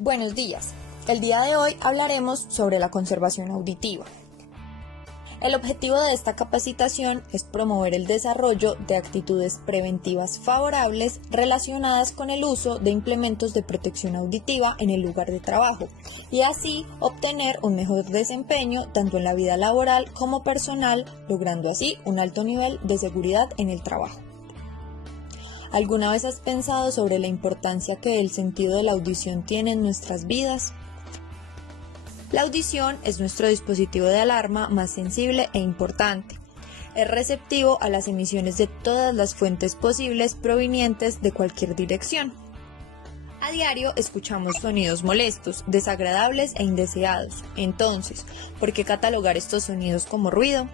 Buenos días. El día de hoy hablaremos sobre la conservación auditiva. El objetivo de esta capacitación es promover el desarrollo de actitudes preventivas favorables relacionadas con el uso de implementos de protección auditiva en el lugar de trabajo y así obtener un mejor desempeño tanto en la vida laboral como personal, logrando así un alto nivel de seguridad en el trabajo. ¿Alguna vez has pensado sobre la importancia que el sentido de la audición tiene en nuestras vidas? La audición es nuestro dispositivo de alarma más sensible e importante. Es receptivo a las emisiones de todas las fuentes posibles provenientes de cualquier dirección. A diario escuchamos sonidos molestos, desagradables e indeseados. Entonces, ¿por qué catalogar estos sonidos como ruido?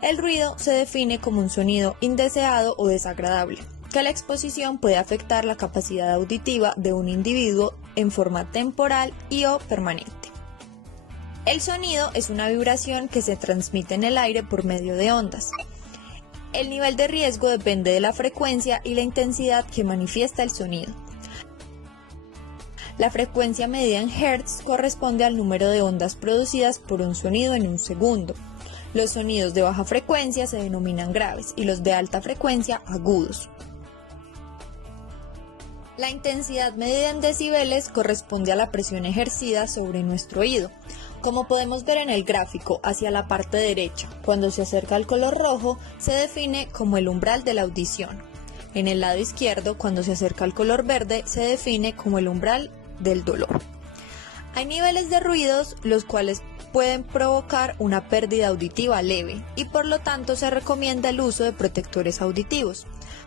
El ruido se define como un sonido indeseado o desagradable, que la exposición puede afectar la capacidad auditiva de un individuo en forma temporal o permanente. El sonido es una vibración que se transmite en el aire por medio de ondas. El nivel de riesgo depende de la frecuencia y la intensidad que manifiesta el sonido. La frecuencia medida en Hertz corresponde al número de ondas producidas por un sonido en un segundo. Los sonidos de baja frecuencia se denominan graves y los de alta frecuencia agudos. La intensidad medida en decibeles corresponde a la presión ejercida sobre nuestro oído. Como podemos ver en el gráfico hacia la parte derecha, cuando se acerca al color rojo, se define como el umbral de la audición. En el lado izquierdo, cuando se acerca al color verde, se define como el umbral del dolor. Hay niveles de ruidos los cuales pueden provocar una pérdida auditiva leve y por lo tanto se recomienda el uso de protectores auditivos.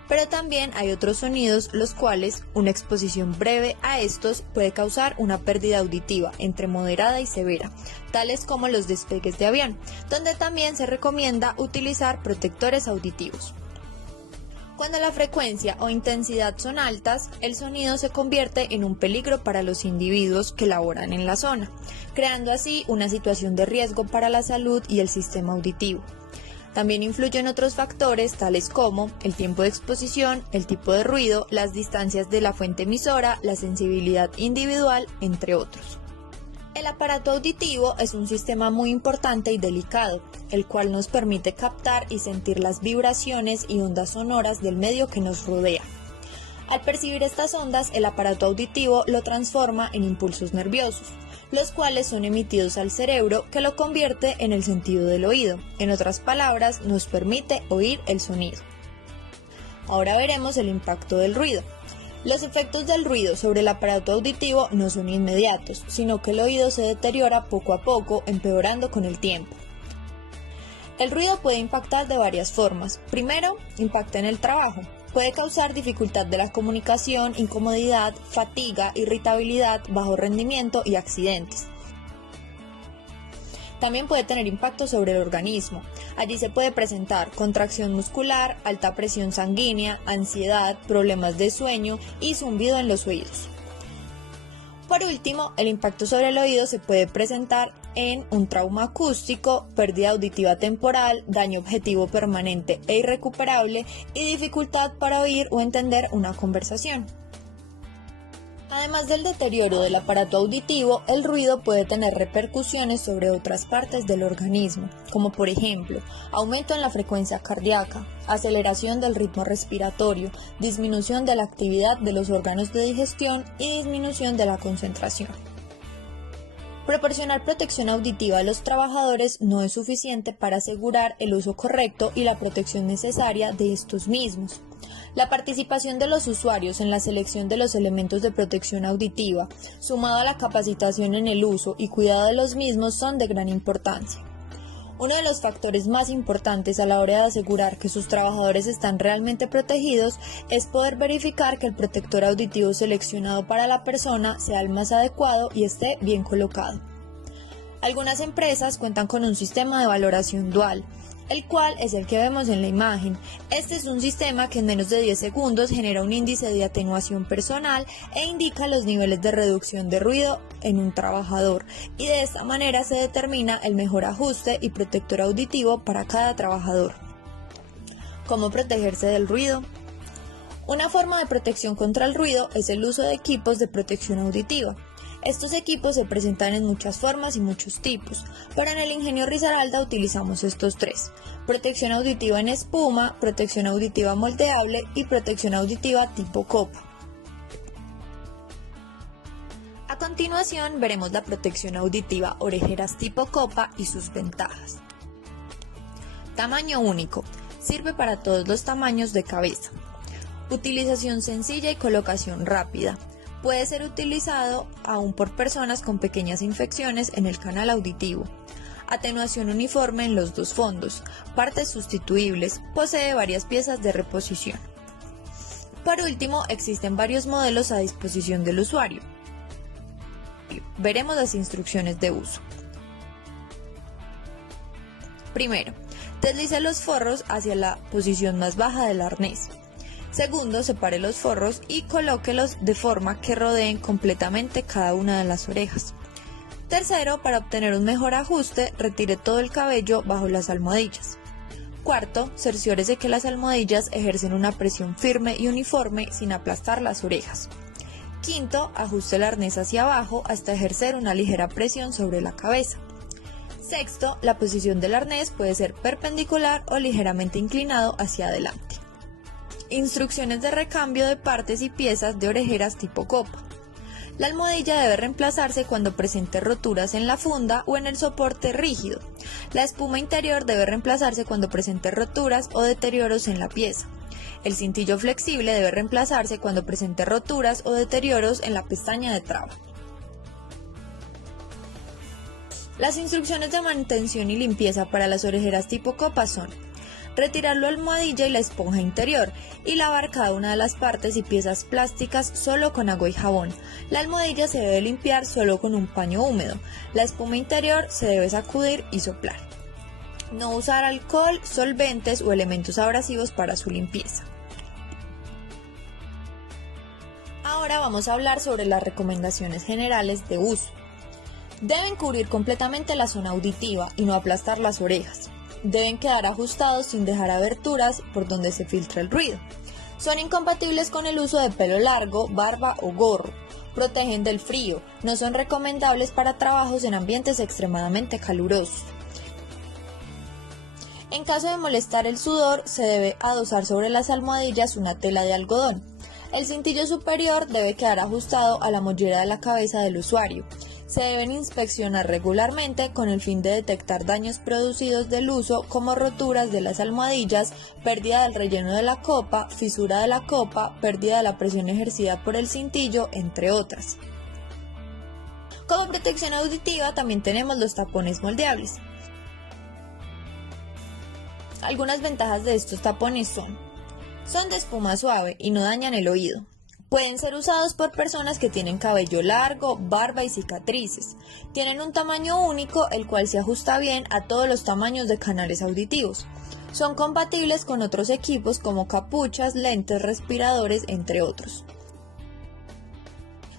Pero también hay otros sonidos los cuales una exposición breve a estos puede causar una pérdida auditiva entre moderada y severa, tales como los despegues de avión, donde también se recomienda utilizar protectores auditivos. Cuando la frecuencia o intensidad son altas, el sonido se convierte en un peligro para los individuos que laboran en la zona, creando así una situación de riesgo para la salud y el sistema auditivo. También influyen otros factores tales como el tiempo de exposición, el tipo de ruido, las distancias de la fuente emisora, la sensibilidad individual, entre otros. El aparato auditivo es un sistema muy importante y delicado, el cual nos permite captar y sentir las vibraciones y ondas sonoras del medio que nos rodea. Al percibir estas ondas, el aparato auditivo lo transforma en impulsos nerviosos, los cuales son emitidos al cerebro que lo convierte en el sentido del oído. En otras palabras, nos permite oír el sonido. Ahora veremos el impacto del ruido. Los efectos del ruido sobre el aparato auditivo no son inmediatos, sino que el oído se deteriora poco a poco, empeorando con el tiempo. El ruido puede impactar de varias formas. Primero, impacta en el trabajo. Puede causar dificultad de la comunicación, incomodidad, fatiga, irritabilidad, bajo rendimiento y accidentes. También puede tener impacto sobre el organismo. Allí se puede presentar contracción muscular, alta presión sanguínea, ansiedad, problemas de sueño y zumbido en los oídos. Por último, el impacto sobre el oído se puede presentar en un trauma acústico, pérdida auditiva temporal, daño objetivo permanente e irrecuperable y dificultad para oír o entender una conversación. Además del deterioro del aparato auditivo, el ruido puede tener repercusiones sobre otras partes del organismo, como por ejemplo, aumento en la frecuencia cardíaca, aceleración del ritmo respiratorio, disminución de la actividad de los órganos de digestión y disminución de la concentración. Proporcionar protección auditiva a los trabajadores no es suficiente para asegurar el uso correcto y la protección necesaria de estos mismos. La participación de los usuarios en la selección de los elementos de protección auditiva, sumado a la capacitación en el uso y cuidado de los mismos, son de gran importancia. Uno de los factores más importantes a la hora de asegurar que sus trabajadores están realmente protegidos es poder verificar que el protector auditivo seleccionado para la persona sea el más adecuado y esté bien colocado. Algunas empresas cuentan con un sistema de valoración dual, el cual es el que vemos en la imagen. Este es un sistema que en menos de 10 segundos genera un índice de atenuación personal e indica los niveles de reducción de ruido en un trabajador, y de esta manera se determina el mejor ajuste y protector auditivo para cada trabajador. ¿Cómo protegerse del ruido? Una forma de protección contra el ruido es el uso de equipos de protección auditiva. Estos equipos se presentan en muchas formas y muchos tipos, pero en el Ingenio Risaralda utilizamos estos tres: protección auditiva en espuma, protección auditiva moldeable y protección auditiva tipo copa. A continuación veremos la protección auditiva orejeras tipo copa y sus ventajas. Tamaño único. Sirve para todos los tamaños de cabeza. Utilización sencilla y colocación rápida. Puede ser utilizado aún por personas con pequeñas infecciones en el canal auditivo. Atenuación uniforme en los dos fondos. Partes sustituibles. Posee varias piezas de reposición. Por último, existen varios modelos a disposición del usuario. Veremos las instrucciones de uso. Primero, deslice los forros hacia la posición más baja del arnés. Segundo, separe los forros y colóquelos de forma que rodeen completamente cada una de las orejas. Tercero, para obtener un mejor ajuste, retire todo el cabello bajo las almohadillas. Cuarto, cerciórese que las almohadillas ejercen una presión firme y uniforme sin aplastar las orejas. Quinto, ajuste el arnés hacia abajo hasta ejercer una ligera presión sobre la cabeza. Sexto, la posición del arnés puede ser perpendicular o ligeramente inclinado hacia adelante. Instrucciones de recambio de partes y piezas de orejeras tipo copa. La almohadilla debe reemplazarse cuando presente roturas en la funda o en el soporte rígido. La espuma interior debe reemplazarse cuando presente roturas o deterioros en la pieza. El cintillo flexible debe reemplazarse cuando presente roturas o deterioros en la pestaña de traba. Las instrucciones de manutención y limpieza para las orejeras tipo copa son: retirar la almohadilla y la esponja interior y lavar cada una de las partes y piezas plásticas solo con agua y jabón. La almohadilla se debe limpiar solo con un paño húmedo. La espuma interior se debe sacudir y soplar. No usar alcohol, solventes o elementos abrasivos para su limpieza. Ahora vamos a hablar sobre las recomendaciones generales de uso. Deben cubrir completamente la zona auditiva y no aplastar las orejas. Deben quedar ajustados sin dejar aberturas por donde se filtra el ruido. Son incompatibles con el uso de pelo largo, barba o gorro. Protegen del frío. No son recomendables para trabajos en ambientes extremadamente calurosos. En caso de molestar el sudor, se debe adosar sobre las almohadillas una tela de algodón. El cintillo superior debe quedar ajustado a la mollera de la cabeza del usuario. Se deben inspeccionar regularmente con el fin de detectar daños producidos del uso, como roturas de las almohadillas, pérdida del relleno de la copa, fisura de la copa, pérdida de la presión ejercida por el cintillo, entre otras. Como protección auditiva también tenemos los tapones moldeables. Algunas ventajas de estos tapones son de espuma suave y no dañan el oído. Pueden ser usados por personas que tienen cabello largo, barba y cicatrices. Tienen un tamaño único, el cual se ajusta bien a todos los tamaños de canales auditivos. Son compatibles con otros equipos como capuchas, lentes, respiradores, entre otros.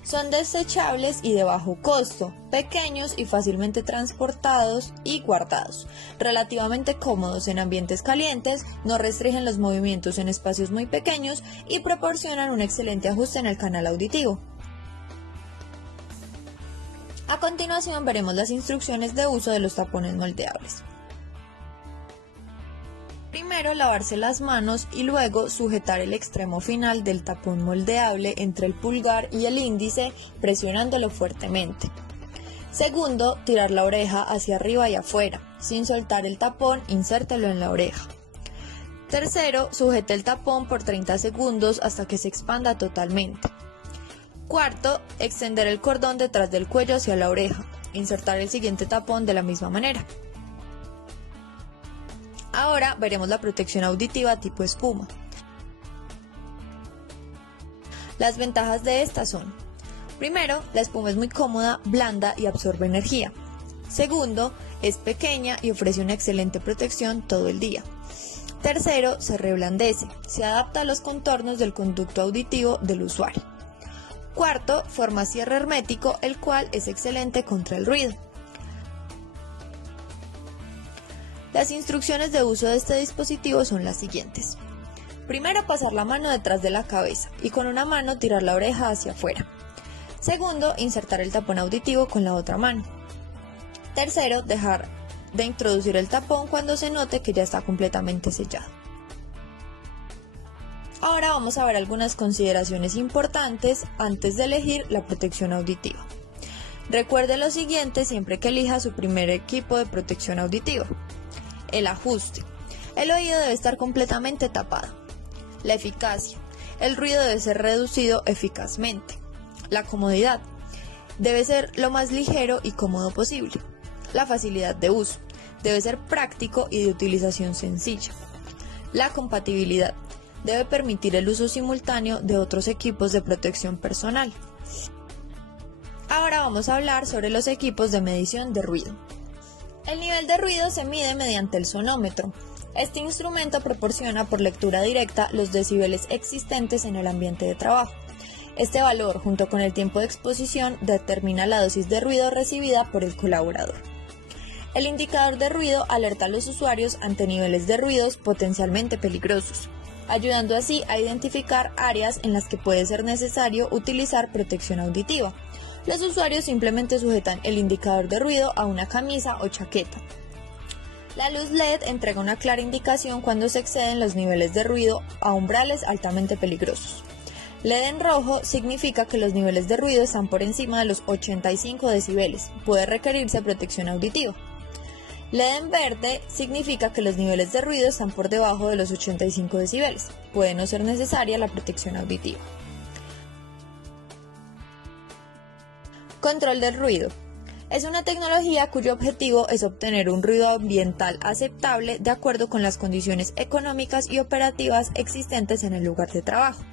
Son desechables y de bajo costo, pequeños y fácilmente transportados y guardados, relativamente cómodos en ambientes calientes, no restringen los movimientos en espacios muy pequeños y proporcionan un excelente ajuste en el canal auditivo. A continuación veremos las instrucciones de uso de los tapones moldeables. Primero, lavarse las manos y luego sujetar el extremo final del tapón moldeable entre el pulgar y el índice, presionándolo fuertemente. Segundo, tirar la oreja hacia arriba y afuera. Sin soltar el tapón, insértelo en la oreja. Tercero, sujete el tapón por 30 segundos hasta que se expanda totalmente. Cuarto, extender el cordón detrás del cuello hacia la oreja. Insertar el siguiente tapón de la misma manera. Ahora veremos la protección auditiva tipo espuma. Las ventajas de esta son: primero, la espuma es muy cómoda, blanda y absorbe energía. Segundo, es pequeña y ofrece una excelente protección todo el día. Tercero, se reblandece, se adapta a los contornos del conducto auditivo del usuario. Cuarto, forma cierre hermético, el cual es excelente contra el ruido. Las instrucciones de uso de este dispositivo son las siguientes. Primero, pasar la mano detrás de la cabeza y con una mano tirar la oreja hacia afuera. Segundo, insertar el tapón auditivo con la otra mano. Tercero, dejar de introducir el tapón cuando se note que ya está completamente sellado. Ahora vamos a ver algunas consideraciones importantes antes de elegir la protección auditiva. Recuerde lo siguiente siempre que elija su primer equipo de protección auditiva. El ajuste. El oído debe estar completamente tapado. La eficacia. El ruido debe ser reducido eficazmente. La comodidad. Debe ser lo más ligero y cómodo posible. La facilidad de uso. Debe ser práctico y de utilización sencilla. La compatibilidad. Debe permitir el uso simultáneo de otros equipos de protección personal. Ahora vamos a hablar sobre los equipos de medición de ruido. El nivel de ruido se mide mediante el sonómetro. Este instrumento proporciona por lectura directa los decibeles existentes en el ambiente de trabajo. Este valor, junto con el tiempo de exposición, determina la dosis de ruido recibida por el colaborador. El indicador de ruido alerta a los usuarios ante niveles de ruidos potencialmente peligrosos, ayudando así a identificar áreas en las que puede ser necesario utilizar protección auditiva. Los usuarios simplemente sujetan el indicador de ruido a una camisa o chaqueta. La luz LED entrega una clara indicación cuando se exceden los niveles de ruido a umbrales altamente peligrosos. LED en rojo significa que los niveles de ruido están por encima de los 85 decibeles. Puede requerirse protección auditiva. LED en verde significa que los niveles de ruido están por debajo de los 85 decibeles. Puede no ser necesaria la protección auditiva. Control del ruido. Es una tecnología cuyo objetivo es obtener un ruido ambiental aceptable de acuerdo con las condiciones económicas y operativas existentes en el lugar de trabajo.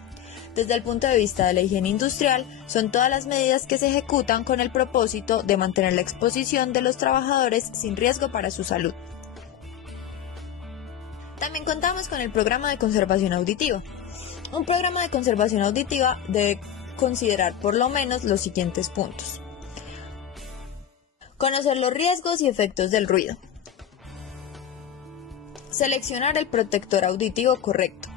Desde el punto de vista de la higiene industrial, son todas las medidas que se ejecutan con el propósito de mantener la exposición de los trabajadores sin riesgo para su salud. También contamos con el programa de conservación auditiva. Un programa de conservación auditiva debe considerar por lo menos los siguientes puntos. Conocer los riesgos y efectos del ruido. Seleccionar el protector auditivo correcto.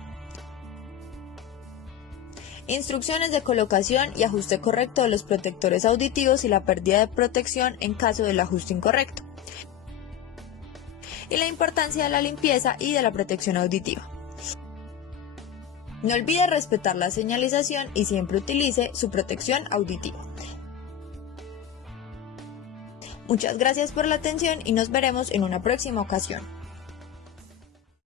Instrucciones de colocación y ajuste correcto de los protectores auditivos y la pérdida de protección en caso del ajuste incorrecto. Y la importancia de la limpieza y de la protección auditiva. No olvide respetar la señalización y siempre utilice su protección auditiva. Muchas gracias por la atención y nos veremos en una próxima ocasión.